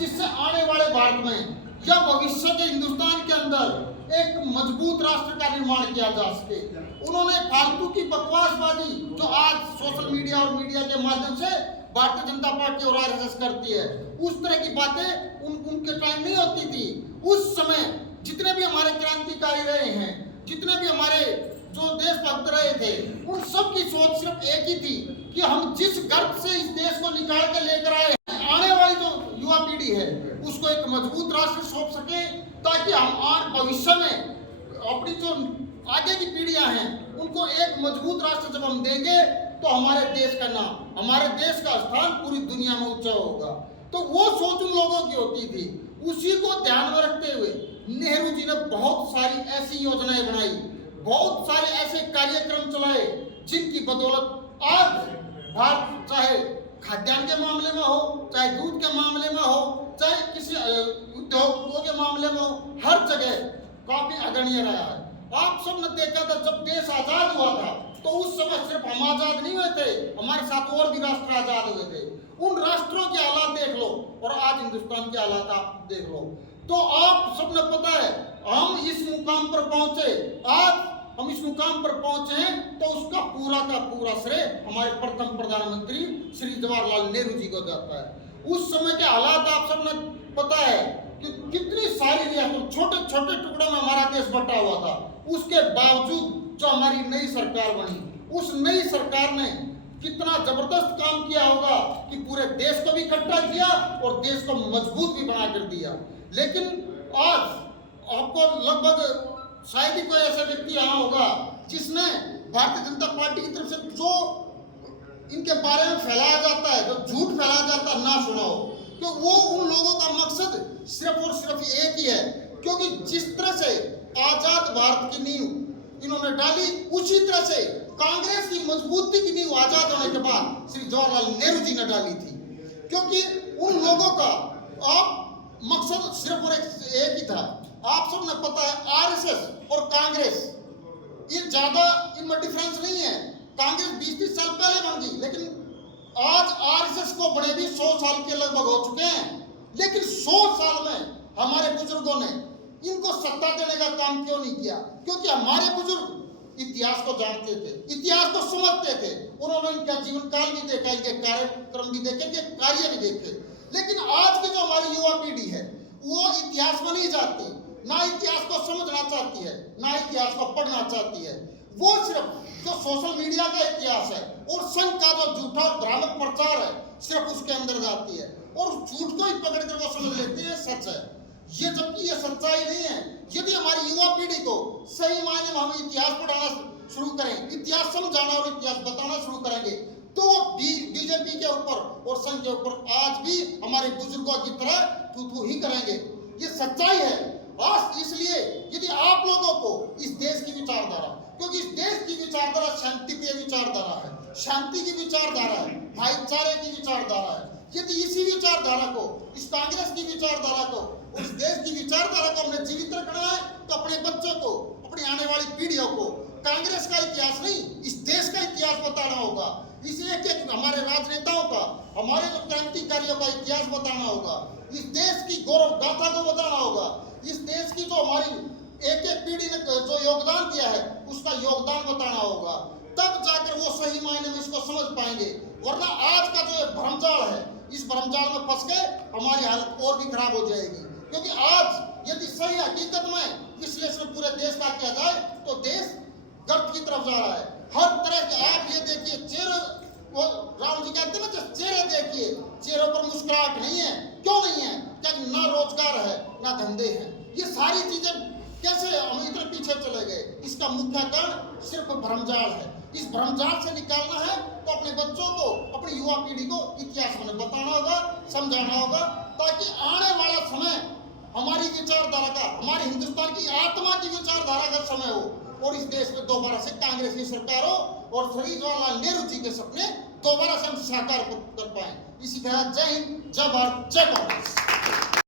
जिससे आने वाले भारत में या भविष्य के हिंदुस्तान के अंदर एक मजबूत राष्ट्र का निर्माण किया जा सके। उन्होंने फालतू की बकवासबाजी जो आज सोशल मीडिया और मीडिया के माध्यम से भारतीय जनता पार्टी और आरएसएस करती है, उस तरह की बातें उनके टाइम नहीं होती थी। उस समय जितने भी हमारे क्रांतिकारी रहे हैं, जितने भी हमारे जो देशभक्त रहे थे, उन सब की सोच सिर्फ एक ही थी कि हम जिस गर्भ से इस देश को निकाल के लेकर आए, आने वाली जो युवा पीढ़ी है उसको एक मजबूत राष्ट्र सौंप सके, ताकि हम आज भविष्य में अपनी जो आगे की पीढ़ियां हैं उनको एक मजबूत राष्ट्र जब हम देंगे तो हमारे देश का नाम, हमारे देश का स्थान पूरी दुनिया में ऊंचा होगा। तो वो सोच उन लोगों की होती थी। उसी को ध्यान में रखते हुए नेहरू जी ने बहुत सारी ऐसी योजनाएं बनाई, बहुत सारे ऐसे कार्यक्रम चलाए जिनकी बदौलत आज भारत चाहे खाद्यान्न के मामले में हो, चाहे दूध के मामले में हो, चाहे किसी उद्योगों के मामले में हो, हर जगह काफी अग्रणी रहा है। आप सब ने देखा था जब देश आजाद हुआ था तो उस समय सिर्फ हम आजाद नहीं हुए थे, हमारे साथ और भी राष्ट्र आजाद हुए थे। उन राष्ट्रों के हालात देख लो और आज हिंदुस्तान के हालात आप देख लो, तो आप सबने पता है हम इस मुकाम पर पहुंचे। आज हम इस मुकाम पर पहुंचे हैं तो उसका पूरा का पूरा श्रेय हमारे प्रथम प्रधानमंत्री श्री जवाहरलाल नेहरू जी को जाता है। उस समय के हालात आप सबने पता है कि कितनी सारी रियासतों, छोटे छोटे टुकड़ों में हमारा देश बटा हुआ था। उसके बावजूद जो हमारी नई सरकार बनी, उस नई सरकार ने कितना जबरदस्त काम किया होगा कि पूरे देश को भी इकट्ठा किया और देश को मजबूत भी बना कर दिया। लेकिन आज आपको लगभग शायद ही कोई ऐसा व्यक्ति यहाँ होगा जिसने भारतीय जनता पार्टी की तरफ से जो इनके बारे में फैलाया जाता है, जो झूठ फैलाया जाता है, ना सुना हो। तो वो उन लोगों का मकसद सिर्फ और सिर्फ एक ही है, क्योंकि जिस तरह से आजाद भारत की नींव इन्होंने डाली, उसी तरह से कांग्रेस की मजबूती की नींव आजाद होने के बाद श्री जवाहरलाल नेहरू जी ने डाली थी। क्योंकि उन लोगों का आप मकसद सिर्फ और एक ही था। आप सब ने पता है आरएसएस और कांग्रेस ये ज्यादा इनमें डिफरेंस नहीं है। कांग्रेस 20-30 साल पहले बन गई, लेकिन आज आरएसएस को बड़े भी 100 साल के लगभग हो चुके हैं। लेकिन 100 साल में हमारे बुजुर्गों ने इनको सत्ता देने का काम क्यों नहीं किया? क्योंकि हमारे बुजुर्ग इतिहास को जानते थे, इतिहास को समझते थे। उन्होंने इनका जीवन काल भी देखा, इनके कार्यक्रम भी देखे, इनके कार्य भी देखे। लेकिन आज की जो हमारी युवा पीढ़ी है वो इतिहास में नहीं जाती, ना इतिहास को समझना चाहती है, ना इतिहास को पढ़ना चाहती है। वो सिर्फ जो सोशल मीडिया का इतिहास है और संघ का जो झूठा और भ्रामक प्रचार है सिर्फ उसके अंदर जाती है और झूठ को ही पकड़ कर वो समझ लेती है सच है ये, जबकि ये सच्चाई नहीं है। यदि हमारी युवा पीढ़ी को सही मायने में हम इतिहास पढ़ाना शुरू करें, इतिहास समझाना और इतिहास बताना शुरू करेंगे, तो बीजेपी के ऊपर और संघ के ऊपर आज भी हमारे बुजुर्गों की तरह तू ही करेंगे। ये सच्चाई है। आज इसलिए यदि आप लोगों को इस देश की विचारधारा, क्योंकि इस देश की विचारधारा शांतिप्रिय विचारधारा है, शांति की विचारधारा है, भाईचारे की विचारधारा है, यदि इसी विचारधारा को, इस कांग्रेस की विचारधारा को, उस देश की विचारधारा को हमने जीवित रखना है, तो अपने बच्चों को, अपनी आने वाली पीढ़ियों को कांग्रेस का इतिहास नहीं, इस देश का इतिहास बताना होगा। इसलिए कि हमारे राजनेताओं का, हमारे जो क्रांतिकारियों का इतिहास बताना होगा, इस देश की गौरव गाथा को बताना होगा, इस देश की जो हमारी एक एक पीढ़ी ने जो योगदान दिया है उसका योगदान बताना होगा। तब जाकर वो सही मायने में इसको समझ पाएंगे। वरना आज का जो भ्रमजाल है, इस भ्रमजाल में फंस के हमारी हालत और भी खराब हो जाएगी। क्योंकि आज यदि सही हकीकत में विश्लेषण पूरे देश का किया जाए तो देश गर्त की तरफ जा रहा है। हर तरह के आप ये देखिए, चेहरे, वो राम जी कहते हैं ना, चेहरे देखिए, चेहरों पर मुस्कुराहट नहीं है। क्यों नहीं है? क्या ना रोजगार है, ना धंधे हैं। ये सारी चीजें कैसे हम इतने पीछे चले गए? इसका मुख्य कारण सिर्फ भ्रमजाल है। इस भ्रमजाल से निकालना है तो अपने बच्चों को, अपनी युवा पीढ़ी को इतिहास में बताना होगा, समझाना होगा, ताकि आने वाला समय हमारी विचारधारा का, हमारे हिंदुस्तान की आत्मा की विचारधारा का समय हो और इस देश में दोबारा से कांग्रेस की सरकार हो और श्री जवाहरलाल नेहरू जी के सपने दोबारा से हम साकार कर पाए। इसी तरह जय हिंद, जय भारत, जय कांग्रेस।